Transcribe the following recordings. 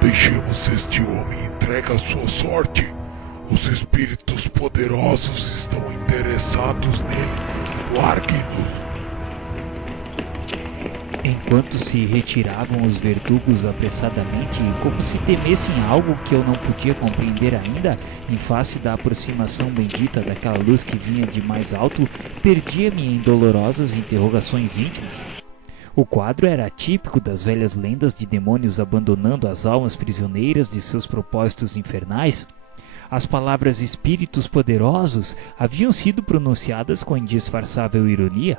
Deixemos este homem entregue à sua sorte. Os espíritos poderosos estão interessados nele. Largue-nos. Enquanto se retiravam os verdugos apressadamente, como se temessem algo que eu não podia compreender ainda, em face da aproximação bendita daquela luz que vinha de mais alto, perdia-me em dolorosas interrogações íntimas. O quadro era típico das velhas lendas de demônios abandonando as almas prisioneiras de seus propósitos infernais. As palavras espíritos poderosos haviam sido pronunciadas com indisfarçável ironia.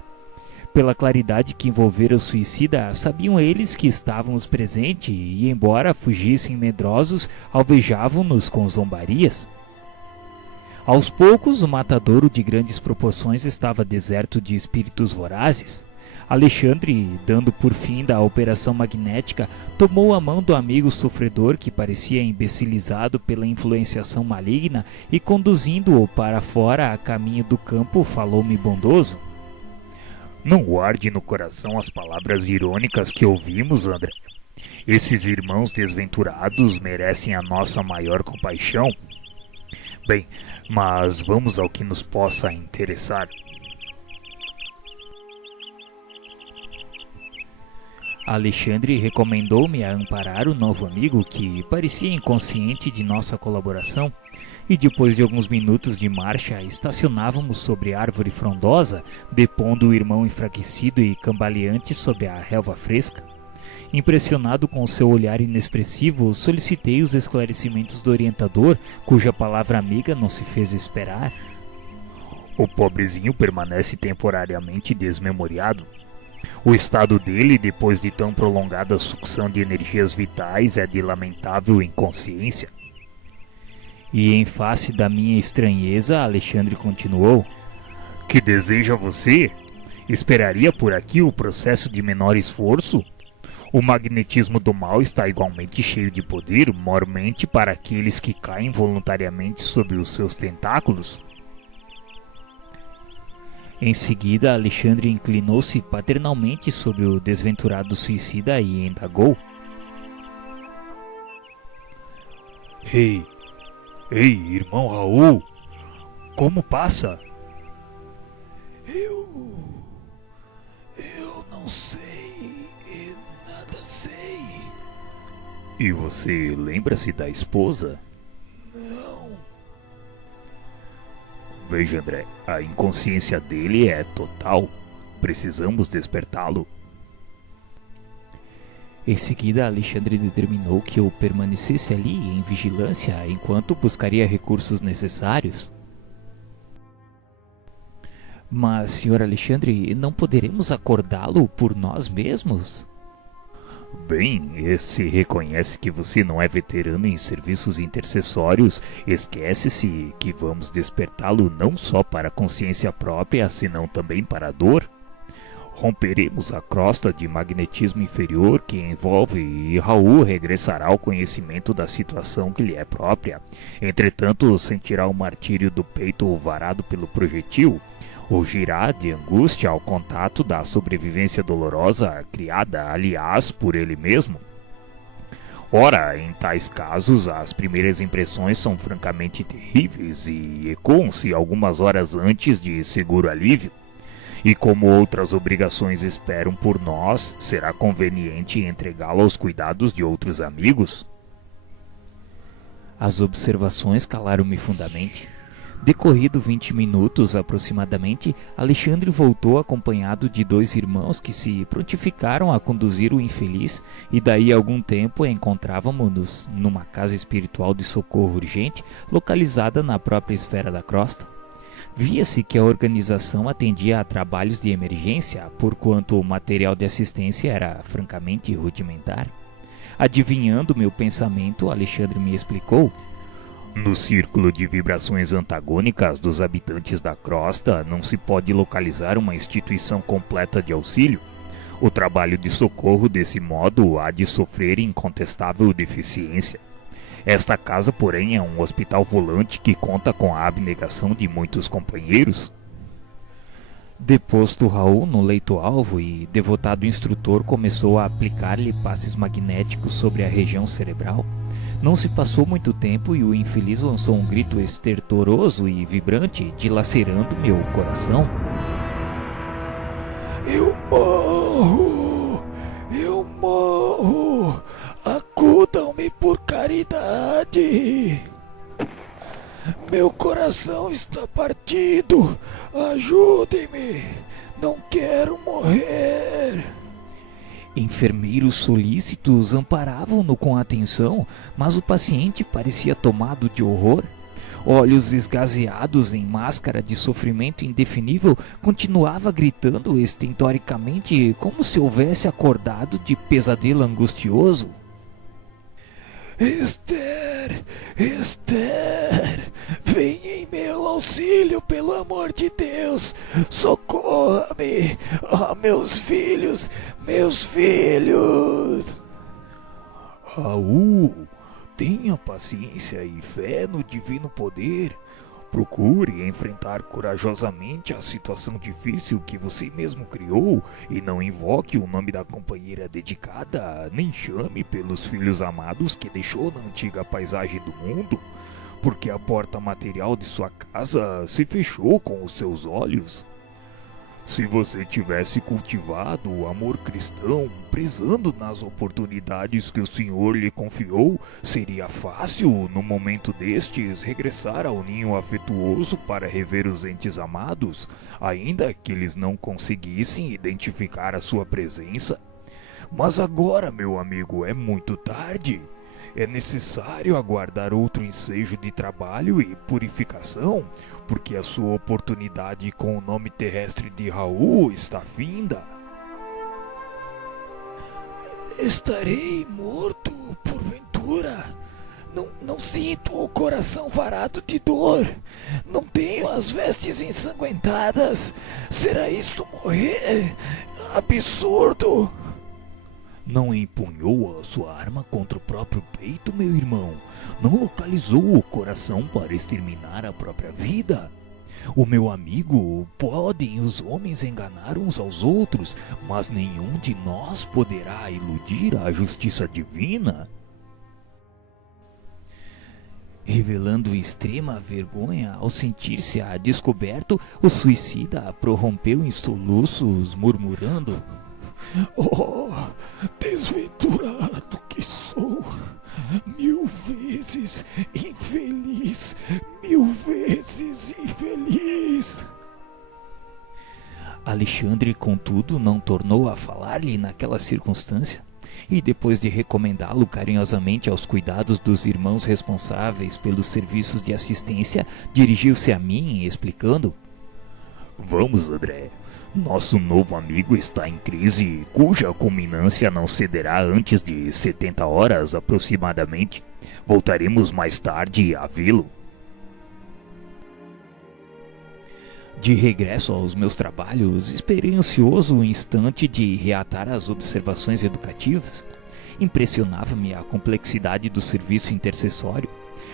Pela claridade que envolvera o suicida, sabiam eles que estávamos presentes e, embora fugissem medrosos, alvejavam-nos com zombarias. Aos poucos, o matadouro de grandes proporções estava deserto de espíritos vorazes. Alexandre, dando por fim da operação magnética, tomou a mão do amigo sofredor que parecia imbecilizado pela influenciação maligna e, conduzindo-o para fora a caminho do campo, falou-me bondoso. Não guarde no coração as palavras irônicas que ouvimos, André. Esses irmãos desventurados merecem a nossa maior compaixão. Bem, mas vamos ao que nos possa interessar. Alexandre recomendou-me a amparar o novo amigo, que parecia inconsciente de nossa colaboração, e depois de alguns minutos de marcha, estacionávamos sobre árvore frondosa, depondo o irmão enfraquecido e cambaleante sob a relva fresca. Impressionado com o seu olhar inexpressivo, solicitei os esclarecimentos do orientador, cuja palavra amiga não se fez esperar. O pobrezinho permanece temporariamente desmemoriado. O estado dele, depois de tão prolongada sucção de energias vitais, é de lamentável inconsciência. E em face da minha estranheza, Alexandre continuou. Que deseja você? Esperaria por aqui o processo de menor esforço? O magnetismo do mal está igualmente cheio de poder, mormente para aqueles que caem voluntariamente sob os seus tentáculos. Em seguida, Alexandre inclinou-se paternalmente sobre o desventurado suicida e indagou. Ei, irmão Raul, como passa? Eu não sei, nada sei. E você lembra-se da esposa? Não. Veja, André, a inconsciência dele é total. Precisamos despertá-lo. Em seguida, Alexandre determinou que eu permanecesse ali em vigilância enquanto buscaria recursos necessários. Mas, Sr. Alexandre, não poderemos acordá-lo por nós mesmos? Bem, se reconhece que você não é veterano em serviços intercessórios, esquece-se que vamos despertá-lo não só para a consciência própria, senão também para a dor. Romperemos a crosta de magnetismo inferior que envolve e Raul regressará ao conhecimento da situação que lhe é própria. Entretanto, sentirá o martírio do peito varado pelo projetil, urgirá de angústia ao contato da sobrevivência dolorosa criada, aliás, por ele mesmo. Ora, em tais casos, as primeiras impressões são francamente terríveis e ecoam-se algumas horas antes de seguro alívio. E como outras obrigações esperam por nós, será conveniente entregá-lo aos cuidados de outros amigos? As observações calaram-me fundamente. Decorrido 20 minutos aproximadamente, Alexandre voltou acompanhado de 2 irmãos que se prontificaram a conduzir o infeliz, e daí a algum tempo encontrávamos-nos numa casa espiritual de socorro urgente localizada na própria esfera da crosta. Via-se que a organização atendia a trabalhos de emergência, porquanto o material de assistência era francamente rudimentar. Adivinhando meu pensamento, Alexandre me explicou: no círculo de vibrações antagônicas dos habitantes da crosta não se pode localizar uma instituição completa de auxílio. O trabalho de socorro desse modo há de sofrer incontestável deficiência. Esta casa, porém, é um hospital volante que conta com a abnegação de muitos companheiros. Deposto Raul no leito-alvo e devotado instrutor começou a aplicar-lhe passes magnéticos sobre a região cerebral. Não se passou muito tempo e o infeliz lançou um grito estertoroso e vibrante, dilacerando meu coração. Eu morro! Eu morro! Acudam-me por caridade! Meu coração está partido! Ajudem-me! Não quero morrer! Enfermeiros solícitos amparavam-no com atenção, mas o paciente parecia tomado de horror. Olhos esgazeados em máscara de sofrimento indefinível, continuava gritando estentoricamente como se houvesse acordado de pesadelo angustioso. Esther! Esther! Venha em meu auxílio, pelo amor de Deus! Socorra-me! Oh, meus filhos! Meus filhos! Raul, tenha paciência e fé no divino poder. Procure enfrentar corajosamente a situação difícil que você mesmo criou e não invoque o nome da companheira dedicada, nem chame pelos filhos amados que deixou na antiga paisagem do mundo, porque a porta material de sua casa se fechou com os seus olhos. Se você tivesse cultivado o amor cristão, prezando nas oportunidades que o Senhor lhe confiou, seria fácil, no momento destes, regressar ao ninho afetuoso para rever os entes amados, ainda que eles não conseguissem identificar a sua presença. Mas agora, meu amigo, é muito tarde. É necessário aguardar outro ensejo de trabalho e purificação, porque a sua oportunidade com o nome terrestre de Raul está finda. Estarei morto, porventura? Não sinto o coração varado de dor. Não tenho as vestes ensanguentadas. Será isso morrer? Absurdo! Não empunhou a sua arma contra o próprio peito, meu irmão? Não localizou o coração para exterminar a própria vida? O meu amigo, podem os homens enganar uns aos outros, mas nenhum de nós poderá iludir a justiça divina. Revelando extrema vergonha ao sentir-se a descoberto, o suicida prorrompeu em soluços, murmurando: Oh, desventurado que sou! 1000 vezes infeliz! 1000 vezes infeliz! Alexandre, contudo, não tornou a falar-lhe naquela circunstância, e depois de recomendá-lo carinhosamente aos cuidados dos irmãos responsáveis pelos serviços de assistência, dirigiu-se a mim, explicando: Vamos, André. Nosso novo amigo está em crise, cuja culminância não cederá antes de 70 horas aproximadamente. Voltaremos mais tarde a vê-lo. De regresso aos meus trabalhos, esperei ansioso o instante de reatar as observações educativas. Impressionava-me a complexidade do serviço intercessório.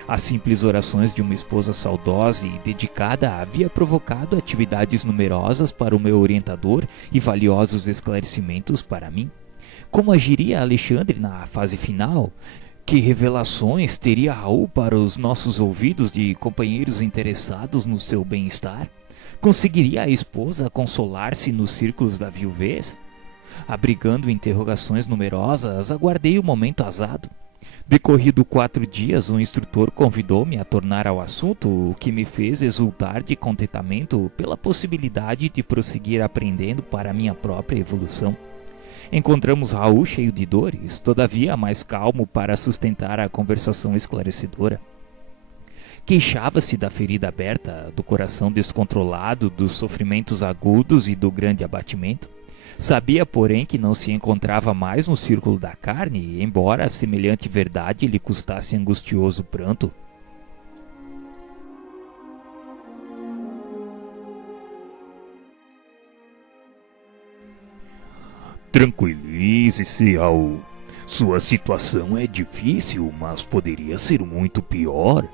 As simples orações de uma esposa saudosa e dedicada havia provocado atividades numerosas para o meu orientador e valiosos esclarecimentos para mim. Como agiria Alexandre na fase final? Que revelações teria Raul para os nossos ouvidos de companheiros interessados no seu bem-estar? Conseguiria a esposa consolar-se nos círculos da viuvez? Abrigando interrogações numerosas, aguardei o momento azado. Decorrido 4 dias, o instrutor convidou-me a tornar ao assunto, o que me fez exultar de contentamento pela possibilidade de prosseguir aprendendo para minha própria evolução. Encontramos Raul cheio de dores, todavia mais calmo para sustentar a conversação esclarecedora. Queixava-se da ferida aberta, do coração descontrolado, dos sofrimentos agudos e do grande abatimento. Sabia, porém, que não se encontrava mais no círculo da carne, embora a semelhante verdade lhe custasse angustioso pranto. Tranquilize-se, Raul. Sua situação é difícil, mas poderia ser muito pior.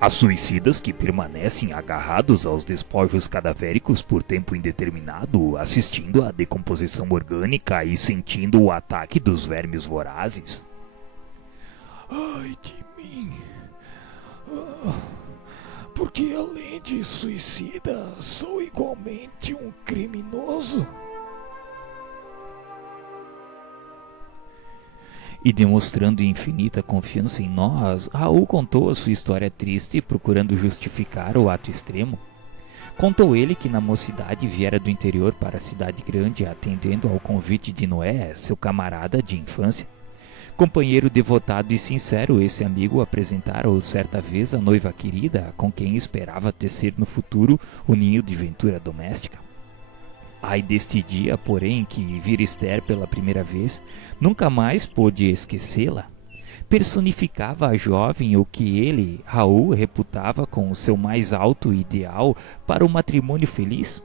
Há suicidas que permanecem agarrados aos despojos cadavéricos por tempo indeterminado, assistindo à decomposição orgânica e sentindo o ataque dos vermes vorazes. Ai de mim. Porque além de suicida, sou igualmente um criminoso? E demonstrando infinita confiança em nós, Raul contou a sua história triste, procurando justificar o ato extremo. Contou ele que na mocidade viera do interior para a cidade grande, atendendo ao convite de Noé, seu camarada de infância. Companheiro devotado e sincero, esse amigo apresentara-o certa vez à noiva querida, com quem esperava tecer no futuro o ninho de ventura doméstica. Ai deste dia, porém, que vira Esther pela primeira vez, nunca mais pôde esquecê-la. Personificava a jovem o que ele, Raul, reputava como o seu mais alto ideal para o matrimônio feliz.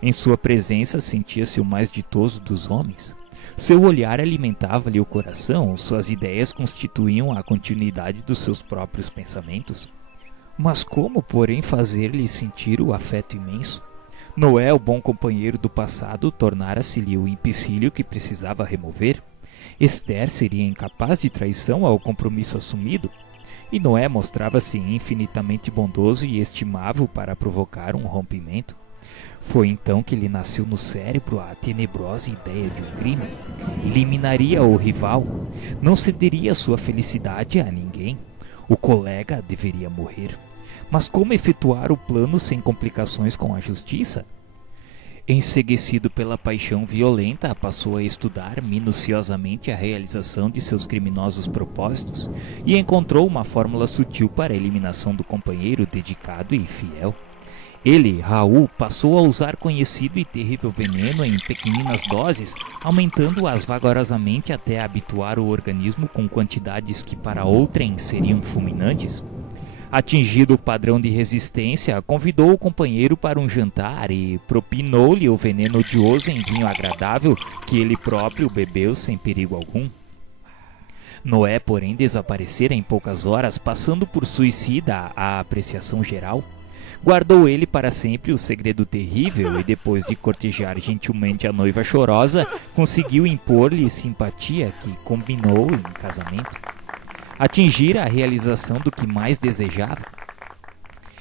Em sua presença sentia-se o mais ditoso dos homens. Seu olhar alimentava-lhe o coração, suas ideias constituíam a continuidade dos seus próprios pensamentos. Mas como, porém, fazer-lhe sentir o afeto imenso? Noé, o bom companheiro do passado, tornara-se-lhe o empecilho que precisava remover. Esther seria incapaz de traição ao compromisso assumido, e Noé mostrava-se infinitamente bondoso e estimável para provocar um rompimento. Foi então que lhe nasceu no cérebro a tenebrosa ideia de um crime. Eliminaria o rival, não cederia sua felicidade a ninguém. O colega deveria morrer. Mas como efetuar o plano sem complicações com a justiça? Enceguecido pela paixão violenta, passou a estudar minuciosamente a realização de seus criminosos propósitos e encontrou uma fórmula sutil para a eliminação do companheiro dedicado e fiel. Ele, Raul, passou a usar conhecido e terrível veneno em pequeninas doses, aumentando-as vagarosamente até habituar o organismo com quantidades que para outrem seriam fulminantes. Atingido o padrão de resistência, convidou o companheiro para um jantar e propinou-lhe o veneno odioso em vinho agradável que ele próprio bebeu sem perigo algum. Noé, porém, desaparecera em poucas horas, passando por suicida à apreciação geral. Guardou ele para sempre o segredo terrível e, depois de cortejar gentilmente a noiva chorosa, conseguiu impor-lhe simpatia que combinou em casamento. Atingira a realização do que mais desejava.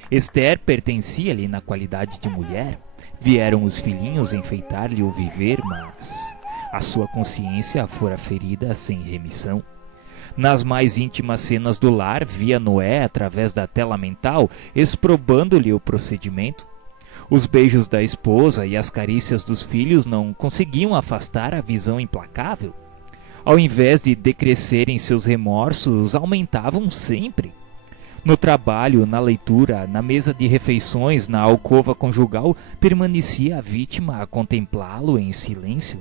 Esther pertencia-lhe na qualidade de mulher. Vieram os filhinhos enfeitar-lhe o viver, mas a sua consciência fora ferida sem remissão. Nas mais íntimas cenas do lar, via Noé através da tela mental, exprobando-lhe o procedimento. Os beijos da esposa e as carícias dos filhos não conseguiam afastar a visão implacável. Ao invés de decrescerem seus remorsos, aumentavam sempre. No trabalho, na leitura, na mesa de refeições, na alcova conjugal, permanecia a vítima a contemplá-lo em silêncio.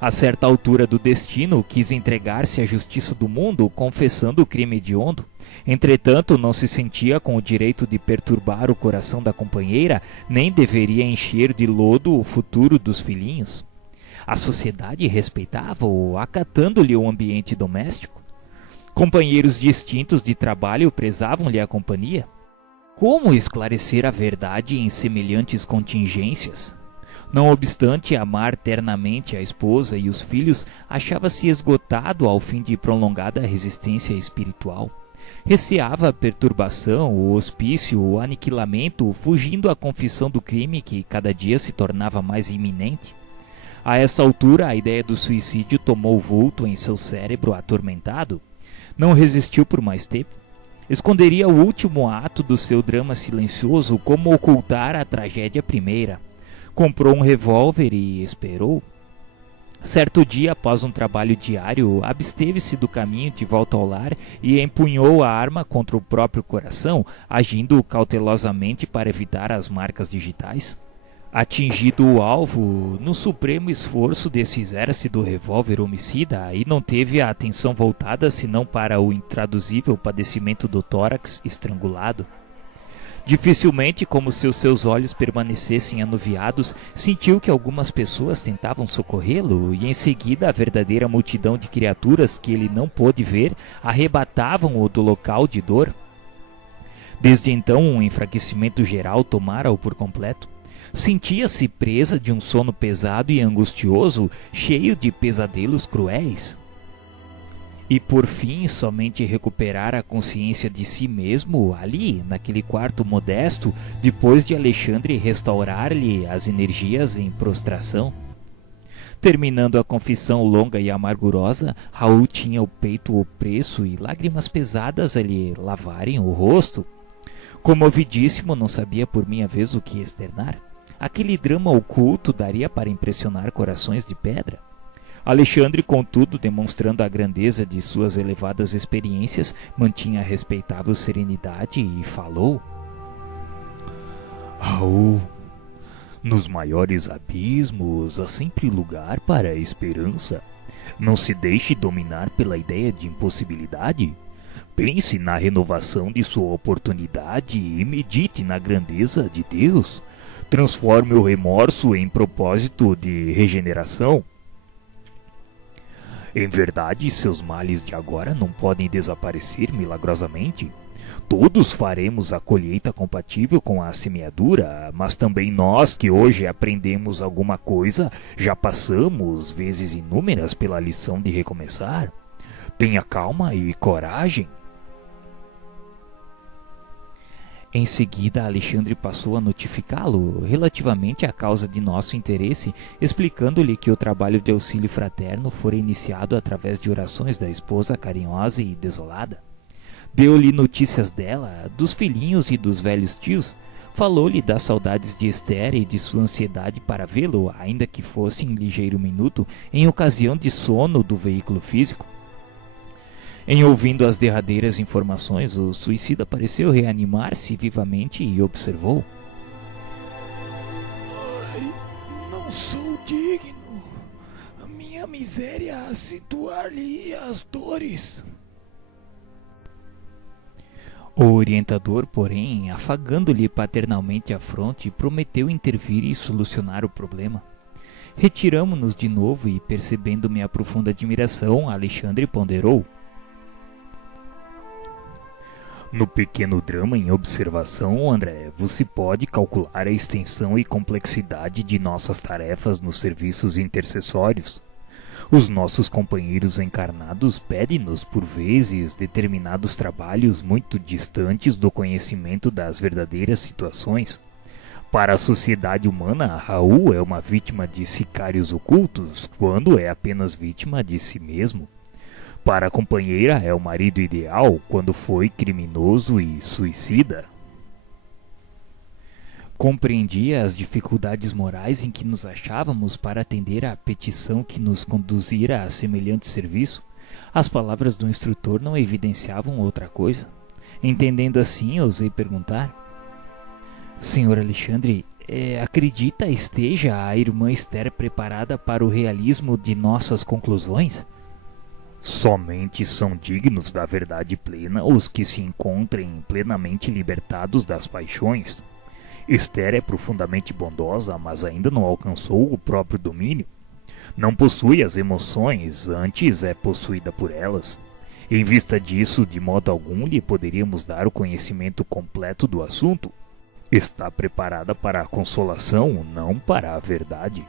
A certa altura do destino, quis entregar-se à justiça do mundo, confessando o crime hediondo. Entretanto, não se sentia com o direito de perturbar o coração da companheira, nem deveria encher de lodo o futuro dos filhinhos. A sociedade respeitava-o, acatando-lhe o ambiente doméstico. Companheiros distintos de trabalho prezavam-lhe a companhia. Como esclarecer a verdade em semelhantes contingências? Não obstante amar ternamente a esposa e os filhos, achava-se esgotado ao fim de prolongada resistência espiritual. Receava a perturbação, o hospício, o aniquilamento, fugindo à confissão do crime que cada dia se tornava mais iminente. A essa altura, a ideia do suicídio tomou vulto em seu cérebro atormentado. Não resistiu por mais tempo. Esconderia o último ato do seu drama silencioso como ocultar a tragédia primeira. Comprou um revólver e esperou. Certo dia, após um trabalho diário, absteve-se do caminho de volta ao lar e empunhou a arma contra o próprio coração, agindo cautelosamente para evitar as marcas digitais. Atingido o alvo, no supremo esforço desfizera-se do revólver homicida e não teve a atenção voltada senão para o intraduzível padecimento do tórax estrangulado. Dificilmente, como se os seus olhos permanecessem anuviados, sentiu que algumas pessoas tentavam socorrê-lo e em seguida a verdadeira multidão de criaturas que ele não pôde ver arrebatavam-o do local de dor. Desde então, um enfraquecimento geral tomara-o por completo. Sentia-se presa de um sono pesado e angustioso, cheio de pesadelos cruéis. E por fim, somente recuperar a consciência de si mesmo ali, naquele quarto modesto, depois de Alexandre restaurar-lhe as energias em prostração. Terminando a confissão longa e amargurosa, Raul tinha o peito opresso e lágrimas pesadas a lhe lavarem o rosto. Comovidíssimo, não sabia por minha vez o que externar. Aquele drama oculto daria para impressionar corações de pedra. Alexandre, contudo, demonstrando a grandeza de suas elevadas experiências, mantinha a respeitável serenidade e falou: Raul, nos maiores abismos há sempre lugar para a esperança. Não se deixe dominar pela ideia de impossibilidade. Pense na renovação de sua oportunidade e medite na grandeza de Deus. Transforme o remorso em propósito de regeneração. Em verdade, seus males de agora não podem desaparecer milagrosamente. Todos faremos a colheita compatível com a semeadura, mas também nós que hoje aprendemos alguma coisa, já passamos vezes inúmeras pela lição de recomeçar. Tenha calma e coragem. Em seguida, Alexandre passou a notificá-lo relativamente à causa de nosso interesse, explicando-lhe que o trabalho de auxílio fraterno fora iniciado através de orações da esposa carinhosa e desolada. Deu-lhe notícias dela, dos filhinhos e dos velhos tios. Falou-lhe das saudades de Esther e de sua ansiedade para vê-lo, ainda que fosse em ligeiro minuto, em ocasião de sono do veículo físico. Em ouvindo as derradeiras informações, o suicida pareceu reanimar-se vivamente e observou: Ai, não sou digno. A minha miséria acentuar-lhe as dores. O orientador, porém, afagando-lhe paternalmente a fronte, prometeu intervir e solucionar o problema. Retiramo-nos de novo e, percebendo minha profunda admiração, Alexandre ponderou: No pequeno drama em observação, André, você pode calcular a extensão e complexidade de nossas tarefas nos serviços intercessórios. Os nossos companheiros encarnados pedem-nos, por vezes, determinados trabalhos muito distantes do conhecimento das verdadeiras situações. Para a sociedade humana, Raul é uma vítima de sicários ocultos, quando é apenas vítima de si mesmo. Para a companheira é o marido ideal quando foi criminoso e suicida. Compreendia as dificuldades morais em que nos achávamos para atender à petição que nos conduzira a semelhante serviço. As palavras do instrutor não evidenciavam outra coisa. Entendendo assim, ousei perguntar: Senhor Alexandre, acredita esteja a irmã Esther preparada para o realismo de nossas conclusões? Somente são dignos da verdade plena os que se encontrem plenamente libertados das paixões. Esther é profundamente bondosa, mas ainda não alcançou o próprio domínio. Não possui as emoções, antes é possuída por elas. Em vista disso, de modo algum lhe poderíamos dar o conhecimento completo do assunto. Está preparada para a consolação, não para a verdade.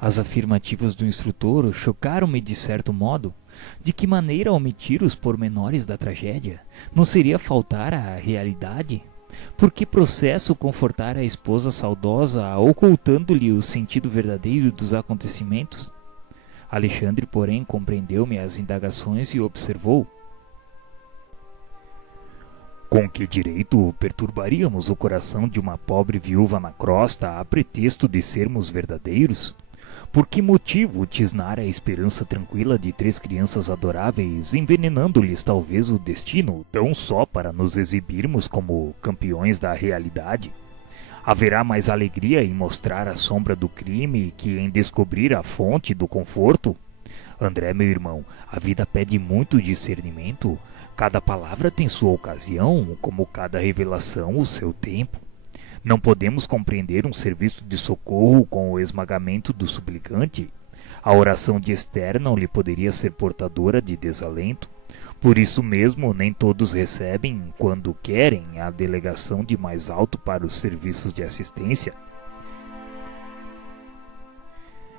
As afirmativas do instrutor chocaram-me de certo modo. De que maneira omitir os pormenores da tragédia? Não seria faltar à realidade? Por que processo confortar a esposa saudosa, ocultando-lhe o sentido verdadeiro dos acontecimentos? Alexandre, porém, compreendeu minhas indagações e observou: Com que direito perturbaríamos o coração de uma pobre viúva na crosta a pretexto de sermos verdadeiros? Por que motivo tisnar a esperança tranquila de 3 crianças adoráveis, envenenando-lhes talvez o destino, tão só para nos exibirmos como campeões da realidade? Haverá mais alegria em mostrar a sombra do crime que em descobrir a fonte do conforto? André, meu irmão, a vida pede muito discernimento. Cada palavra tem sua ocasião, como cada revelação o seu tempo. Não podemos compreender um serviço de socorro com o esmagamento do suplicante. A oração de Esther não lhe poderia ser portadora de desalento. Por isso mesmo, nem todos recebem, quando querem, a delegação de mais alto para os serviços de assistência.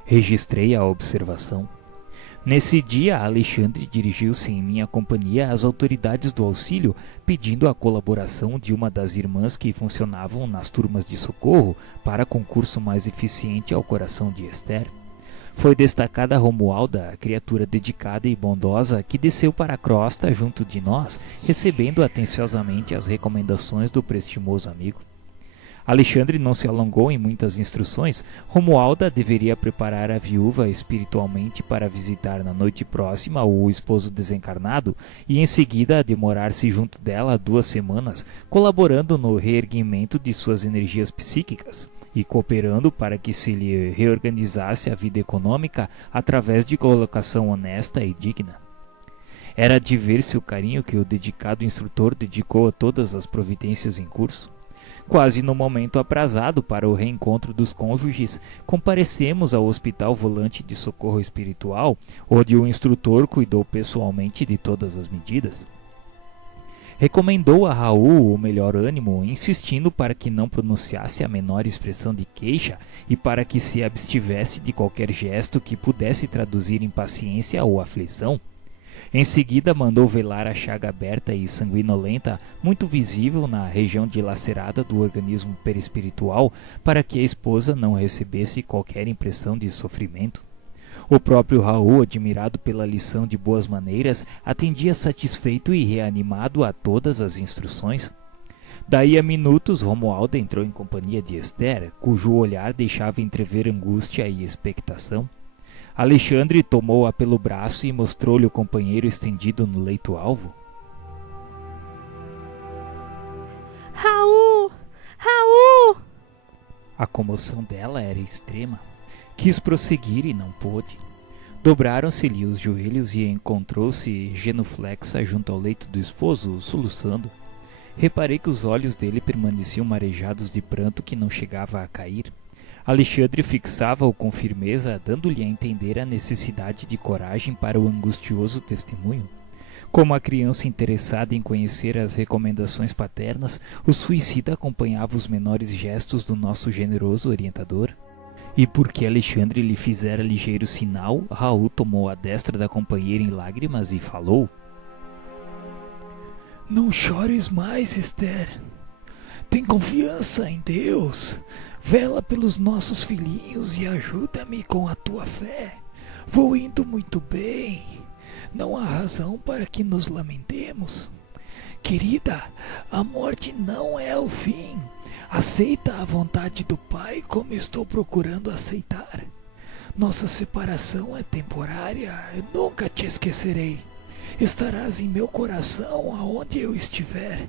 Registrei a observação. Nesse dia, Alexandre dirigiu-se em minha companhia às autoridades do auxílio, pedindo a colaboração de uma das irmãs que funcionavam nas turmas de socorro para concurso mais eficiente ao coração de Esther. Foi destacada Romualda, a criatura dedicada e bondosa que desceu para a crosta junto de nós, recebendo atenciosamente as recomendações do prestimoso amigo. Alexandre não se alongou em muitas instruções. Romualda deveria preparar a viúva espiritualmente para visitar na noite próxima o esposo desencarnado e em seguida demorar-se junto dela 2 semanas, colaborando no reerguimento de suas energias psíquicas e cooperando para que se lhe reorganizasse a vida econômica através de colocação honesta e digna. Era de ver-se o carinho que o dedicado instrutor dedicou a todas as providências em curso. Quase no momento aprazado para o reencontro dos cônjuges, comparecemos ao Hospital Volante de Socorro Espiritual, onde o instrutor cuidou pessoalmente de todas as medidas. Recomendou a Raul o melhor ânimo, insistindo para que não pronunciasse a menor expressão de queixa e para que se abstivesse de qualquer gesto que pudesse traduzir impaciência ou aflição. Em seguida, mandou velar a chaga aberta e sanguinolenta, muito visível na região dilacerada do organismo perispiritual, para que a esposa não recebesse qualquer impressão de sofrimento. O próprio Raul, admirado pela lição de boas maneiras, atendia satisfeito e reanimado a todas as instruções. Daí a minutos, Romualda entrou em companhia de Esther, cujo olhar deixava entrever angústia e expectação. Alexandre tomou-a pelo braço e mostrou-lhe o companheiro estendido no leito-alvo. Raul! Raul! A comoção dela era extrema. Quis prosseguir e não pôde. Dobraram-se-lhe os joelhos e encontrou-se genuflexa junto ao leito do esposo, soluçando. Reparei que os olhos dele permaneciam marejados de pranto que não chegava a cair. Alexandre fixava-o com firmeza, dando-lhe a entender a necessidade de coragem para o angustioso testemunho. Como a criança interessada em conhecer as recomendações paternas, o suicida acompanhava os menores gestos do nosso generoso orientador. E porque Alexandre lhe fizera ligeiro sinal, Raul tomou a destra da companheira em lágrimas e falou: Não chores mais, Esther. Tem confiança em Deus. Vela pelos nossos filhinhos e ajuda-me com a tua fé. Vou indo muito bem. Não há razão para que nos lamentemos. Querida, a morte não é o fim. Aceita a vontade do Pai como estou procurando aceitar. Nossa separação é temporária. Eu nunca te esquecerei. Estarás em meu coração aonde eu estiver.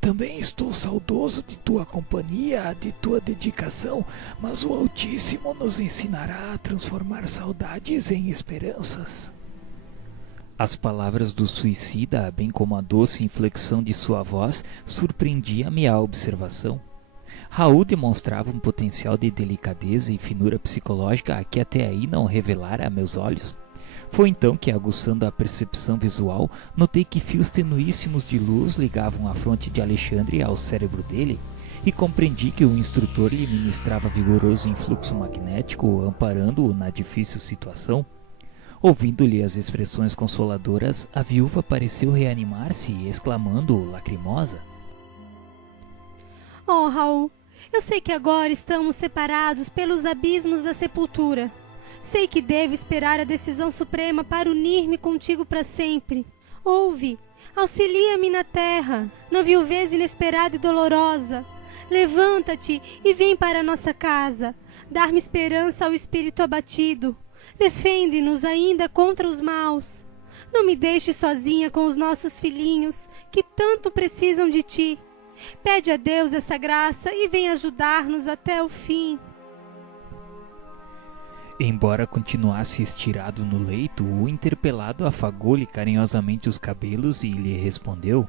Também estou saudoso de tua companhia, de tua dedicação, mas o Altíssimo nos ensinará a transformar saudades em esperanças. As palavras do suicida, bem como a doce inflexão de sua voz, surpreendia-me a observação. Raul demonstrava um potencial de delicadeza e finura psicológica que até aí não revelara a meus olhos. Foi então que, aguçando a percepção visual, notei que fios tenuíssimos de luz ligavam a fronte de Alexandre ao cérebro dele, e compreendi que o instrutor lhe ministrava vigoroso influxo magnético, amparando-o na difícil situação. Ouvindo-lhe as expressões consoladoras, a viúva pareceu reanimar-se, exclamando, lacrimosa: Oh, Raul, eu sei que agora estamos separados pelos abismos da sepultura. Sei que devo esperar a decisão suprema para unir-me contigo para sempre. Ouve, auxilia-me na terra, na viuvez inesperada e dolorosa. Levanta-te e vem para nossa casa, dar-me esperança ao espírito abatido. Defende-nos ainda contra os maus. Não me deixes sozinha com os nossos filhinhos, que tanto precisam de ti. Pede a Deus essa graça e vem ajudar-nos até o fim. Embora continuasse estirado no leito, o interpelado afagou-lhe carinhosamente os cabelos e lhe respondeu: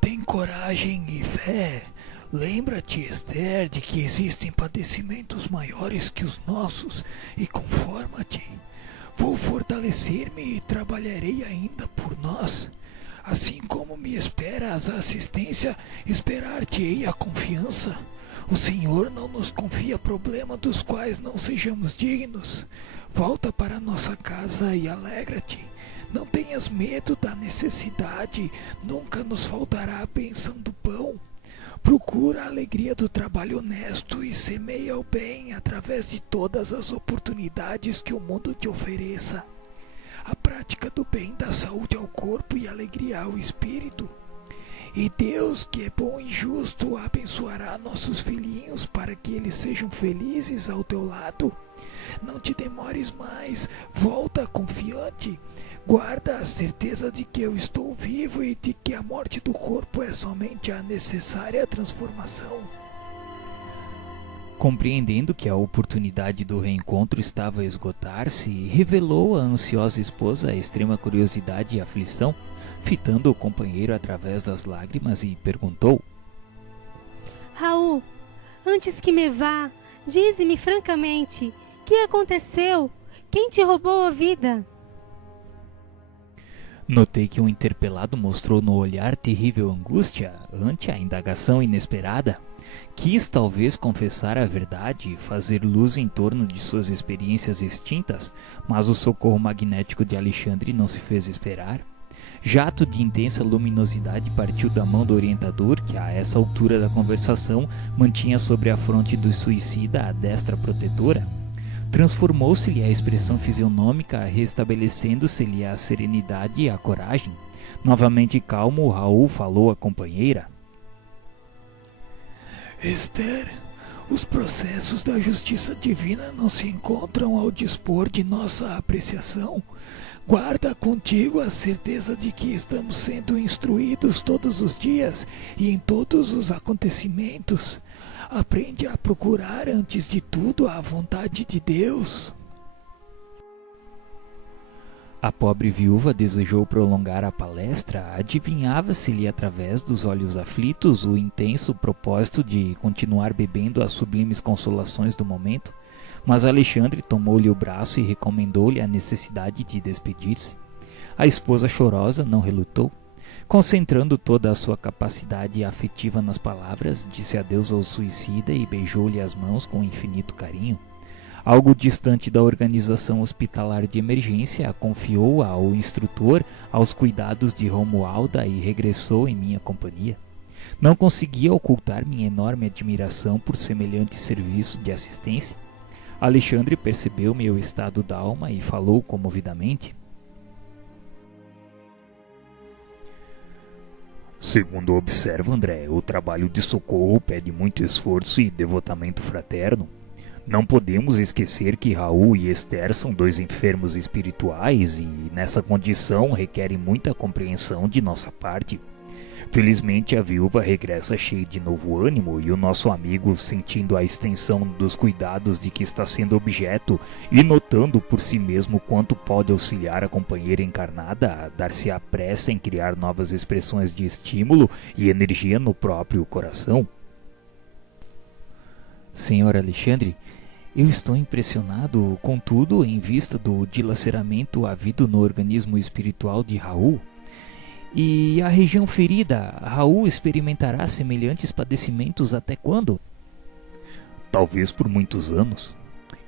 Tem coragem e fé. Lembra-te, Esther, de que existem padecimentos maiores que os nossos e conforma-te. Vou fortalecer-me e trabalharei ainda por nós. Assim como me esperas a assistência, esperar-te-ei a confiança. O Senhor não nos confia problemas dos quais não sejamos dignos. Volta para nossa casa e alegra-te. Não tenhas medo da necessidade, nunca nos faltará a bênção do pão. Procura a alegria do trabalho honesto e semeia o bem através de todas as oportunidades que o mundo te ofereça. A prática do bem dá saúde ao corpo e alegria ao espírito. E Deus, que é bom e justo, abençoará nossos filhinhos para que eles sejam felizes ao teu lado. Não te demores mais, volta confiante. Guarda a certeza de que eu estou vivo e de que a morte do corpo é somente a necessária transformação. Compreendendo que a oportunidade do reencontro estava a esgotar-se, revelou à ansiosa esposa a extrema curiosidade e aflição, fitando o companheiro através das lágrimas e perguntou: Raul, antes que me vá, dize-me francamente, que aconteceu? Quem te roubou a vida? Notei que o interpelado mostrou no olhar terrível angústia ante a indagação inesperada. Quis talvez confessar a verdade e fazer luz em torno de suas experiências extintas, mas o socorro magnético de Alexandre não se fez esperar. Jato de intensa luminosidade partiu da mão do orientador, que a essa altura da conversação mantinha sobre a fronte do suicida a destra protetora. Transformou-se-lhe a expressão fisionômica, restabelecendo-se-lhe a serenidade e a coragem. Novamente calmo, Raul falou à companheira: Esther, os processos da justiça divina não se encontram ao dispor de nossa apreciação. Guarda contigo a certeza de que estamos sendo instruídos todos os dias e em todos os acontecimentos. Aprende a procurar antes de tudo a vontade de Deus. A pobre viúva desejou prolongar a palestra, adivinhava-se-lhe através dos olhos aflitos o intenso propósito de continuar bebendo as sublimes consolações do momento, mas Alexandre tomou-lhe o braço e recomendou-lhe a necessidade de despedir-se. A esposa chorosa não relutou. Concentrando toda a sua capacidade afetiva nas palavras, disse adeus ao suicida e beijou-lhe as mãos com infinito carinho. Algo distante da organização hospitalar de emergência, confiou ao instrutor aos cuidados de Romualda e regressou em minha companhia. Não conseguia ocultar minha enorme admiração por semelhante serviço de assistência. Alexandre percebeu meu estado d'alma e falou comovidamente: Segundo observo, André, o trabalho de socorro pede muito esforço e devotamento fraterno. Não podemos esquecer que Raul e Esther são dois enfermos espirituais e, nessa condição, requerem muita compreensão de nossa parte. Felizmente, a viúva regressa cheia de novo ânimo e o nosso amigo, sentindo a extensão dos cuidados de que está sendo objeto e notando por si mesmo quanto pode auxiliar a companheira encarnada a dar-se à pressa em criar novas expressões de estímulo e energia no próprio coração. Senhor Alexandre, eu estou impressionado, contudo, em vista do dilaceramento havido no organismo espiritual de Raul. E a região ferida, Raul experimentará semelhantes padecimentos até quando? Talvez por muitos anos.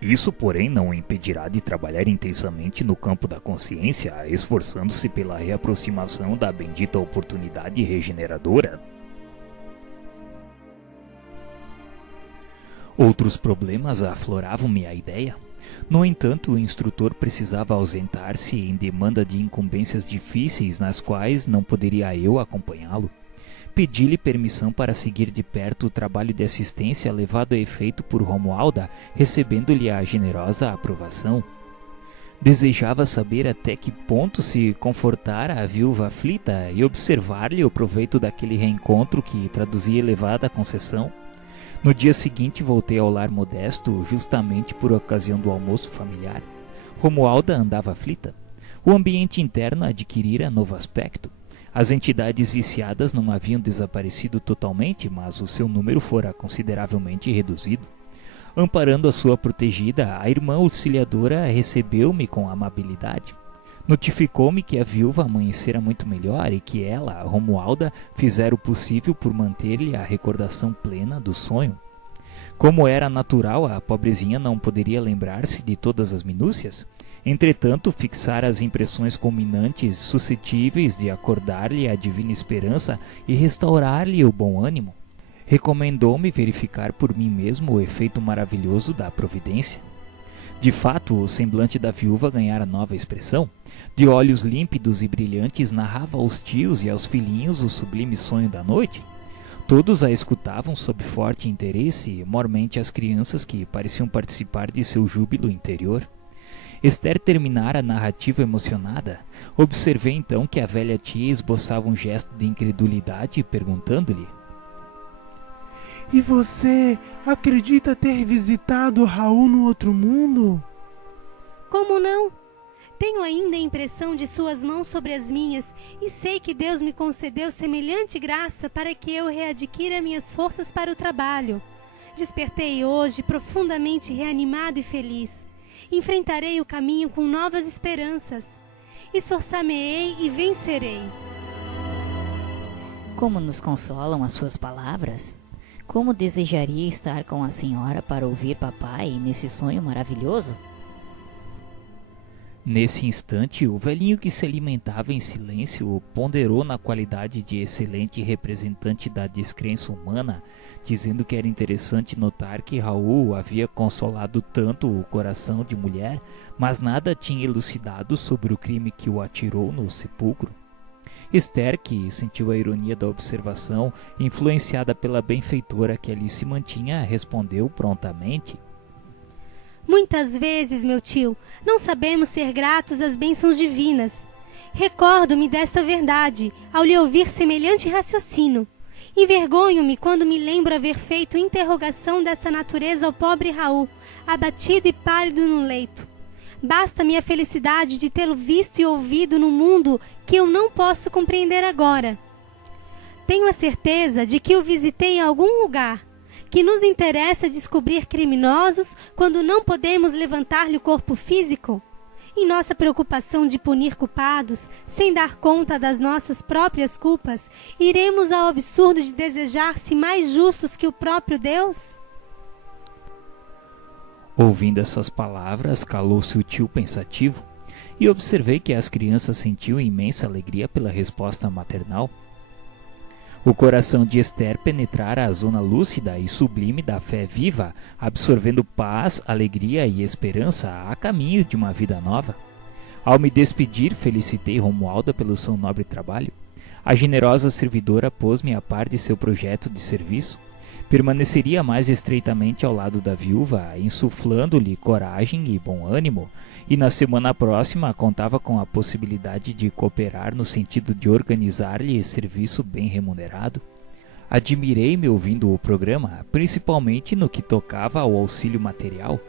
Isso, porém, não o impedirá de trabalhar intensamente no campo da consciência, esforçando-se pela reaproximação da bendita oportunidade regeneradora. Outros problemas afloravam-me a ideia. No entanto, o instrutor precisava ausentar-se em demanda de incumbências difíceis nas quais não poderia eu acompanhá-lo. Pedi-lhe permissão para seguir de perto o trabalho de assistência levado a efeito por Romualda, recebendo-lhe a generosa aprovação. Desejava saber até que ponto se confortara a viúva aflita e observar-lhe o proveito daquele reencontro que traduzia elevada concessão. No dia seguinte voltei ao lar modesto, justamente por ocasião do almoço familiar. Romualda andava aflita. O ambiente interno adquirira novo aspecto. As entidades viciadas não haviam desaparecido totalmente, mas o seu número fora consideravelmente reduzido. Amparando a sua protegida, a irmã auxiliadora recebeu-me com amabilidade. Notificou-me que a viúva amanhecera muito melhor e que ela, Romualda, fizera o possível por manter-lhe a recordação plena do sonho. Como era natural, a pobrezinha não poderia lembrar-se de todas as minúcias. Entretanto, fixara as impressões culminantes suscetíveis de acordar-lhe a divina esperança e restaurar-lhe o bom ânimo. Recomendou-me verificar por mim mesmo o efeito maravilhoso da providência. De fato, o semblante da viúva ganhara nova expressão. De olhos límpidos e brilhantes, narrava aos tios e aos filhinhos o sublime sonho da noite. Todos a escutavam sob forte interesse, mormente as crianças que pareciam participar de seu júbilo interior. Esther terminara a narrativa emocionada. Observei então que a velha tia esboçava um gesto de incredulidade, perguntando-lhe: E você acredita ter visitado Raul no outro mundo? Como não? Tenho ainda a impressão de suas mãos sobre as minhas e sei que Deus me concedeu semelhante graça para que eu readquira minhas forças para o trabalho. Despertei hoje profundamente reanimado e feliz. Enfrentarei o caminho com novas esperanças. Esforçar-me-ei e vencerei. Como nos consolam as suas palavras? Como desejaria estar com a senhora para ouvir papai nesse sonho maravilhoso? Nesse instante, o velhinho que se alimentava em silêncio ponderou na qualidade de excelente representante da descrença humana, dizendo que era interessante notar que Raul havia consolado tanto o coração de mulher, mas nada tinha elucidado sobre o crime que o atirou no sepulcro. Esther, que sentiu a ironia da observação, influenciada pela benfeitora que ali se mantinha, respondeu prontamente: Muitas vezes, meu tio, não sabemos ser gratos às bênçãos divinas. Recordo-me desta verdade ao lhe ouvir semelhante raciocínio. Envergonho-me quando me lembro haver feito interrogação desta natureza ao pobre Raul, abatido e pálido no leito. Basta-me a felicidade de tê-lo visto e ouvido no mundo que eu não posso compreender agora. Tenho a certeza de que o visitei em algum lugar, que nos interessa descobrir criminosos quando não podemos levantar-lhe o corpo físico. Em nossa preocupação de punir culpados, sem dar conta das nossas próprias culpas, iremos ao absurdo de desejar-se mais justos que o próprio Deus? Ouvindo essas palavras, calou-se o tio pensativo, e observei que as crianças sentiam imensa alegria pela resposta maternal. O coração de Esther penetrara a zona lúcida e sublime da fé viva, absorvendo paz, alegria e esperança a caminho de uma vida nova. Ao me despedir, felicitei Romualda pelo seu nobre trabalho. A generosa servidora pôs-me a par de seu projeto de serviço. Permaneceria mais estreitamente ao lado da viúva, insuflando-lhe coragem e bom ânimo, e na semana próxima contava com a possibilidade de cooperar no sentido de organizar-lhe serviço bem remunerado. Admirei-me ouvindo o programa, principalmente no que tocava ao auxílio material.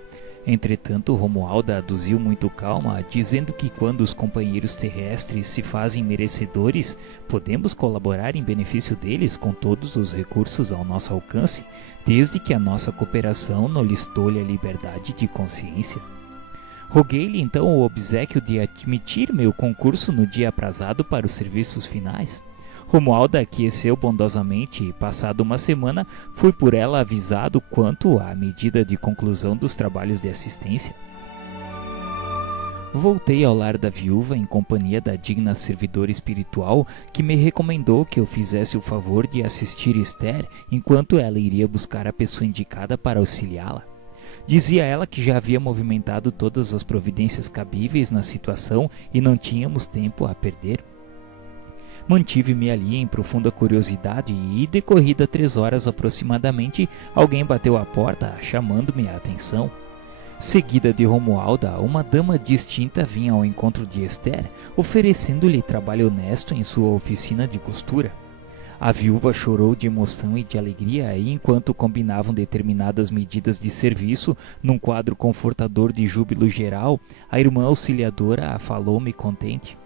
Entretanto, Romualda aduziu muito calma, dizendo que quando os companheiros terrestres se fazem merecedores, podemos colaborar em benefício deles com todos os recursos ao nosso alcance, desde que a nossa cooperação não lhes tolhe a liberdade de consciência. Roguei-lhe então o obséquio de admitir meu concurso no dia aprazado para os serviços finais. Romualda aqueceu bondosamente e, passada uma semana, fui por ela avisado quanto à medida de conclusão dos trabalhos de assistência. Voltei ao lar da viúva em companhia da digna servidora espiritual que me recomendou que eu fizesse o favor de assistir Esther enquanto ela iria buscar a pessoa indicada para auxiliá-la. Dizia ela que já havia movimentado todas as providências cabíveis na situação e não tínhamos tempo a perder. Mantive-me ali em profunda curiosidade e, decorrida 3 horas aproximadamente, alguém bateu à porta, chamando-me a atenção. Seguida de Romualda, uma dama distinta vinha ao encontro de Esther, oferecendo-lhe trabalho honesto em sua oficina de costura. A viúva chorou de emoção e de alegria e, enquanto combinavam determinadas medidas de serviço, num quadro confortador de júbilo geral, a irmã auxiliadora falou-me contente.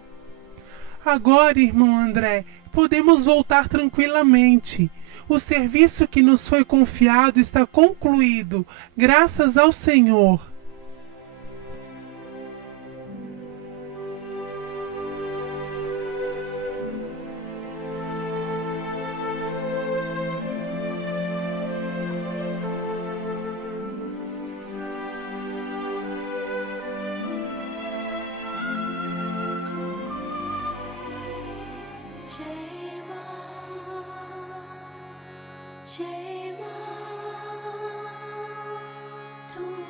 Agora, irmão André, podemos voltar tranquilamente. O serviço que nos foi confiado está concluído, graças ao Senhor. Shema, tu